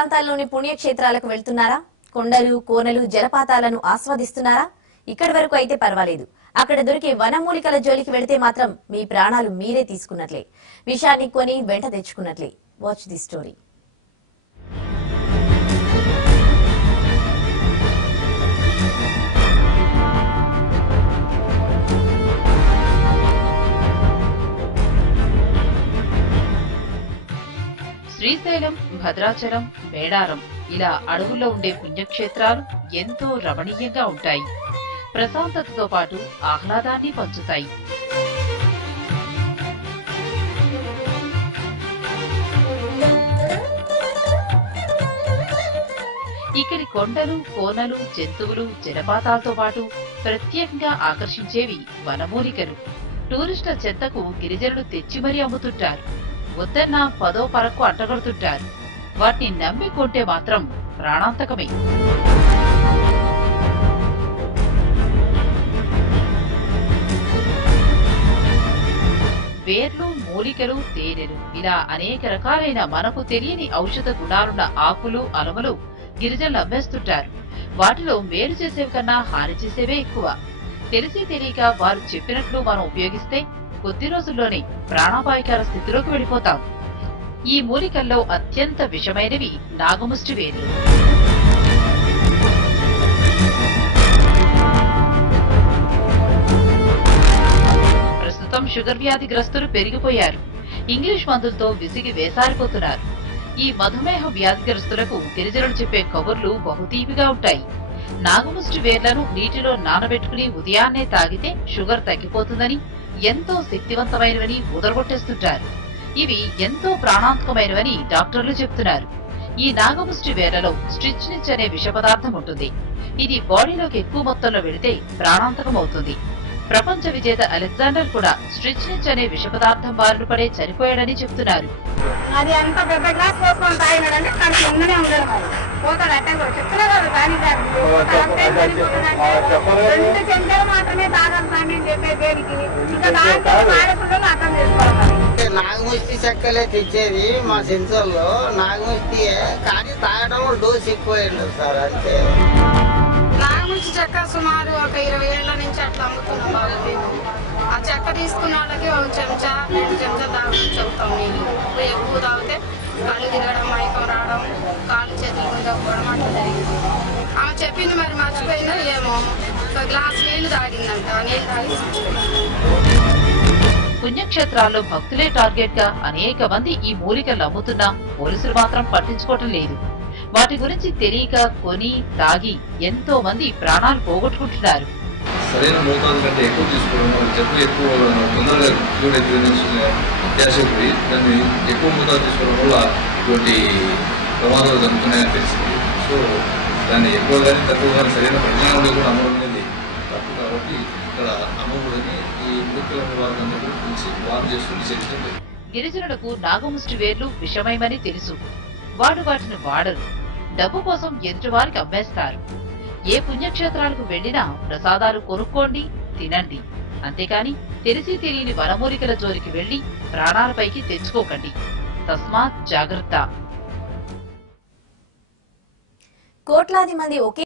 ప్రాంతాల్లోని పుణ్యక్షేత్రాలకు వెళ్తున్నారా? కొండలు, కోనలు, జలపాతాలను ఆస్వాదిస్తున్నారా? ఇక్కడి వరకు అయితే పర్వాలేదు. అక్కడ దొరికే వనమూలికల జోలికి వెళితే మాత్రం మీ ప్రాణాలు మీరే తీసుకున్నట్లే, విషాన్ని కొని వెంట తెచ్చుకున్నట్లే. Watch the story. Srisailam, Bhadrachalam, Medaram ఇలా అడవుల్లో ఉండే పుణ్యక్షేత్రాలు ఎంతో రమణీయంగా ఉంటాయి. ప్రశాంతతతో పాటు ఆహ్లాదాన్ని పంచుతాయి. ఇక్కడి కొండలు, కోనలు, జంతువులు, జలపాతాలతో పాటు ప్రత్యేకంగా ఆకర్షించేవి వనమూలికలు. టూరిస్టుల చెత్తకు గిరిజనులు తెచ్చి మరీ అమ్ముతుంటారు. వద్దన్న పదో పరకు అంటగడుతుంటారు. వాటిని నమ్మి కొంటే మాత్రం ప్రాణాంతకమే. వేర్లు, మూలికలు, తేనెలు ఇలా అనేక రకాలైన మనకు తెలియని ఔషధ గుణాలున్న ఆకులు, అలములు గిరిజనులు అమ్మేస్తుంటారు. వాటిలో మేలు చేసేవి కన్నా హాని చేసేవే ఎక్కువ. తెలిసి తెలియక వారు చెప్పినట్లు మనం ఉపయోగిస్తే కొద్ది రోజుల్లోనే ప్రాణాపాయకర స్థితిలోకి వెళ్లిపోతాం. ఈ మూలికల్లో అత్యంత విషమైనవి నాగముష్టి వేర్లు. ప్రస్తుతం షుగర్ వ్యాధిగ్రస్తులు పెరిగిపోయారు. ఇంగ్లీష్ మందులతో విసిగి వేసారిపోతున్నారు. ఈ మధుమేహ వ్యాధిగ్రస్తులకు గిరిజనులు చెప్పే కబుర్లు బహుతీపిగా ఉంటాయి. నాగముష్టి వేర్లను నీటిలో నానబెట్టుకుని ఉదయాన్నే తాగితే షుగర్ తగ్గిపోతుందని, ఎంతో శక్తివంతమైనవని ఊదరగొట్టేస్తుంటారు. ఇవి ఎంతో ప్రాణాంతకమైనవని డాక్టర్లు చెప్తున్నారు. ఈ నాగముష్టి వేర్లలో స్ట్రిచ్నిచ్ అనే విష పదార్థం ఉంటుంది. ఇది బాడీలోకి ఎక్కువ మొత్తంలో వెళితే ప్రాణాంతకమవుతుంది. ప్రపంచ విజేత అలెగ్జాండర్ కూడా స్ట్రిచ్నిచ్ అనే విష పదార్థం బారిన పడే చనిపోయాడని చెప్తున్నారు. అది అంత పెద్ద గ్లాస్ పోసుకొని తాగినాడంటే తనకి ఉన్ననే ఉండదు. పోతాడు అట్టే కూడా చెప్తున్నా కదా. దాని 2 చెంచాలు మాత్రమే తాగాలి అని చెప్పే దేనికి. ఇంకా దాంట్లో ఆడపిల్లలు అర్థం చేసుకోవాలి. నాగముష్టి చెక్కలే తెచ్చేది మా సెన్సర్లో నాగముష్టి, కానీ తాగడంలో డోస్ ఎక్కువైంది సార్. అంతే. నాగముష్టి చెక్క సుమారు ఒక 20 ఏళ్ల నుంచి అట్లా అమ్ముతున్నాం. బాగా ఆ చెక్క తీసుకున్న వాళ్ళకి 1 చెంచా 2 చెంచా తాగని చెబుతాం. నీళ్ళు ఎక్కువ తాగితే కళ్ళు తిరగడం, మైకం రావడం, కాళ్ళు చేతులు ముందుకోవడం అట్లా జరిగింది. ఆమె చెప్పింది మరి మర్చిపోయిందో ఏమో. ఒక గ్లాస్ నీళ్లు తాగిందంట. నీళ్ళు తాగి పుణ్యక్షేత్రాల్లో భక్తులే టార్గెట్ గా అనేక మంది ఈ మూలికలు అమ్ముతున్నా పోలీసులు మాత్రం పట్టించుకోవటం లేదు. వాటి గురించి తెలియక కొని తాగి ఎంతో మంది ప్రాణాలు పోగొట్టుకుంటున్నారు. సరైన మోతాదు కంటే ఎక్కువ తీసుకోవడం, జబ్బులు ఎక్కువ తొందరగా గ్యాసెక్కి దాన్ని ఎక్కువ మోతాదు తీసుకోవడం వల్ల ఇటువంటి ప్రమాదాలు జరుగుతున్నాయని తెలిసింది. సో దాన్ని ఎక్కువ కానీ తక్కువ కానీ సరైన పరిజ్ఞానంలో కూడా అమ్మడం అనేది తప్పు. కాబట్టి ఇక్కడ అమ్మకూడదని ఈ మూలికల నివారణ గురించి వారు చేస్తూ చేస్తుంది. గిరిజనులకు నాగముష్టి వేర్లు విషమయమని తెలుసు. వాటిని వాడరు. డబ్బు కోసం ఎదుటివారికి అమ్మేస్తారు. ఏ పుణ్యక్షేత్రాలకు వెళ్లినా ప్రసాదాలు కొనుక్కోండి, తినండి. అంతేకాని తెలిసి తెలియని వనమూలికల జోలికి వెళ్లి ప్రాణాలపైకి తెచ్చుకోకండి. తస్మాత్ జాగ్రత్త. కోట్లాది మంది ఒకే